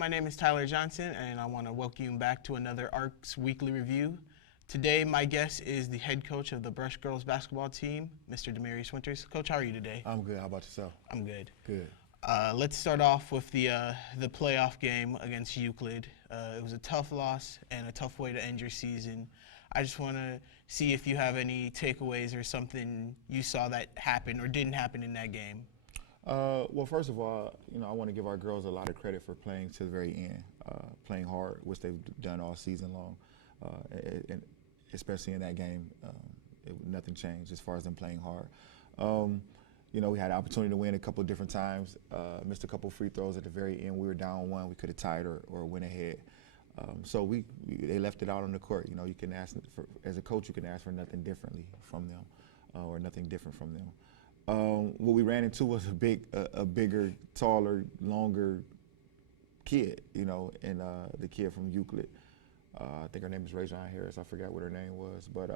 my name is Tyler Johnson, and I want to welcome you back to another ARC's Weekly Review. Today, my guest is the head coach of the Brush Girls basketball team, Mr. Demarius Winters. Coach, how are you today? I'm good. How about yourself? I'm good. Good. Let's start off with the playoff game against Euclid. It was a tough loss and a tough way to end your season. I just want to see if you have any takeaways or something you saw that happened or didn't happen in that game. Well, first of all, I want to give our girls a lot of credit for playing to the very end, playing hard, which they've done all season long, and especially in that game, nothing changed as far as them playing hard. We had an opportunity to win a couple of different times, missed a couple of free throws at the very end. We were down one, we could have tied or went ahead. So they left it out on the court. You can ask as a coach, you can ask for nothing differently from them, or nothing different from them. What we ran into was a bigger, taller, longer kid, and the kid from Euclid. I think her name is Rajon Harris. I forgot what her name was, but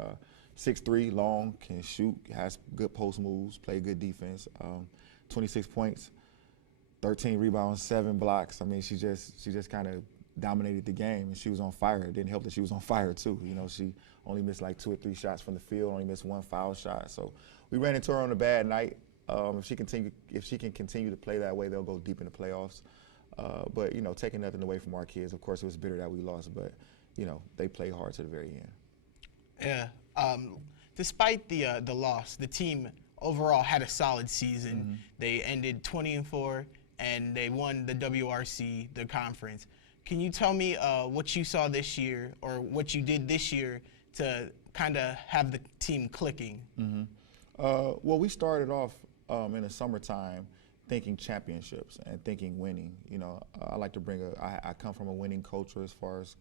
6'3", long, can shoot, has good post moves, play good defense. 26 points, 13 rebounds, 7 blocks. I mean, she just kind of dominated the game, and she was on fire. It didn't help that she was on fire too. She only missed like 2 or 3 shots from the field, only missed 1 foul shot. So we ran into her on a bad night. If she can continue to play that way, they'll go deep in the playoffs. But taking nothing away from our kids, of course, it was bitter that we lost, but they played hard to the very end. Yeah. Despite the loss, the team overall had a solid season. Mm-hmm. They ended 20-4, and they won the WRC, the conference. Can you tell me what you saw this year or what you did this year to kind of have the team clicking? Mm-hmm. Well, we started off in the summertime thinking championships and thinking winning. I like to I come from a winning culture as far as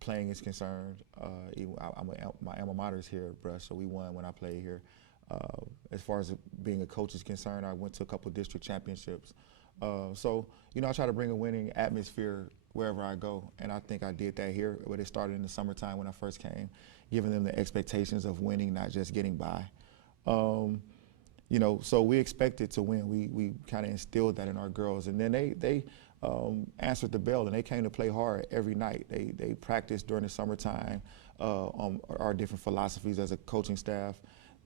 playing is concerned. My alma mater is here at Brush, so we won when I played here. As far as being a coach is concerned, I went to a couple of district championships. So I try to bring a winning atmosphere wherever I go, and I think I did that here. But it started in the summertime when I first came, giving them the expectations of winning, not just getting by. So we expected to win. We kind of instilled that in our girls, and then they answered the bell, and they came to play hard every night. They practiced during the summertime on our different philosophies as a coaching staff.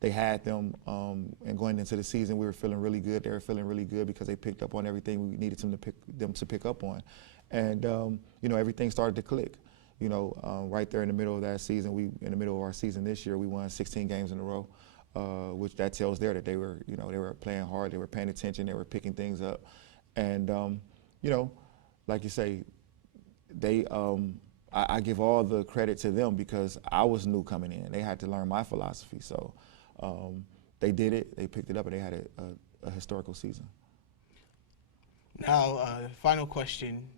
They had them, and going into the season, we were feeling really good. They were feeling really good because they picked up on everything we needed them to pick up on, and everything started to click. Right there in the middle of that season, in the middle of our season this year, we won 16 games in a row, which that tells there that they were playing hard, they were paying attention, they were picking things up, and like you say, I give all the credit to them because I was new coming in. They had to learn my philosophy, so. They did it, they picked it up, and they had a historical season. Now, final question.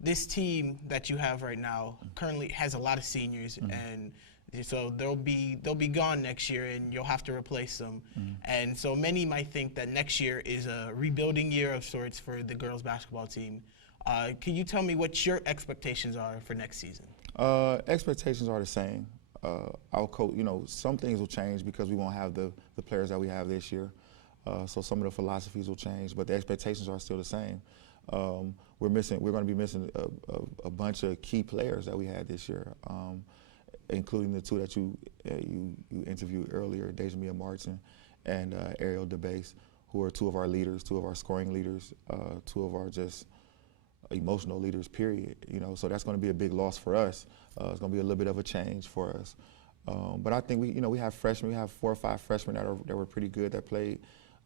This team that you have right now currently has a lot of seniors, Mm-hmm. and so they'll be gone next year, and you'll have to replace them. Mm-hmm. And so many might think that next year is a rebuilding year of sorts for the girls basketball team. Can you tell me what your expectations are for next season? Expectations are the same. Our coach, some things will change because we won't have the players that we have this year. So some of the philosophies will change, but the expectations are still the same. We're going to be missing a bunch of key players that we had this year, including the 2 that you interviewed earlier, Dejamia Martin and Ariel DeBase, who are 2 of our leaders, 2 of our scoring leaders, 2 of our just emotional leaders, period. So that's going to be a big loss for us. It's going to be a little bit of a change for us. But I think we have freshmen. We have 4 or 5 freshmen that were pretty good, that played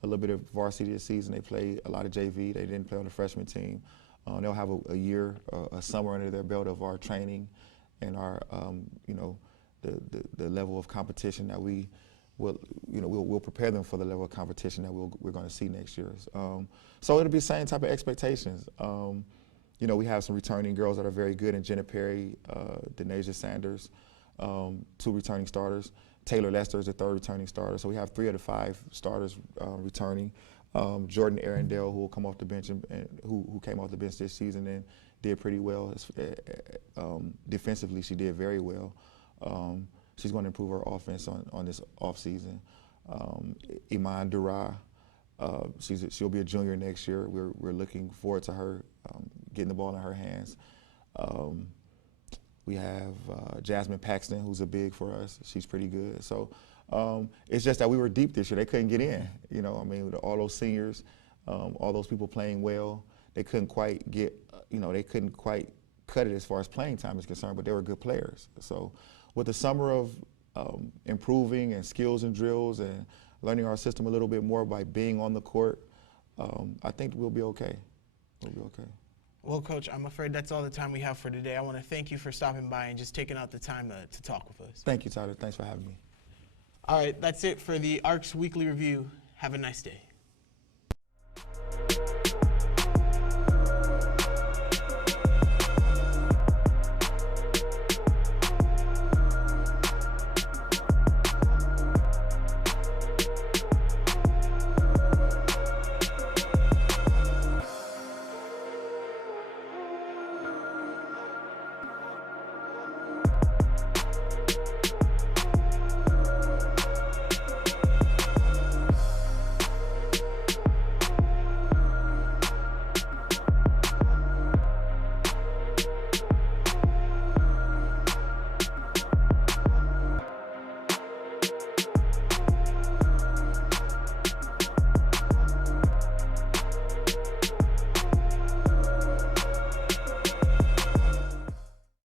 a little bit of varsity this season. They played a lot of JV. They didn't play on the freshman team. They'll have a year, a summer under their belt of our training and our, the level of competition that we'll prepare them for the level of competition that we're going to see next year. So it'll be the same type of expectations. We have some returning girls that are very good in Jenna Perry, Denasia Sanders, 2 returning starters. Taylor Lester is the 3rd returning starter. So we have 3 of the 5 starters returning. Jordan Arundel, who will come off the bench and who came off the bench this season and did pretty well. Defensively, she did very well. She's going to improve her offense on this offseason. Iman Dura, She'll be a junior next year. We're looking forward to her getting the ball in her hands. We have Jasmine Paxton, who's a big for us. She's pretty good. So it's just that we were deep this year. They couldn't get in. You know, I mean, with all those seniors, all those people playing well, they couldn't quite get. They couldn't quite cut it as far as playing time is concerned. But they were good players. So with the summer of improving and skills and drills and learning our system a little bit more by being on the court, I think we'll be okay. We'll be okay. Well, Coach, I'm afraid that's all the time we have for today. I want to thank you for stopping by and just taking out the time to talk with us. Thank you, Tyler. Thanks for having me. All right, that's it for the ARC's Weekly Review. Have a nice day.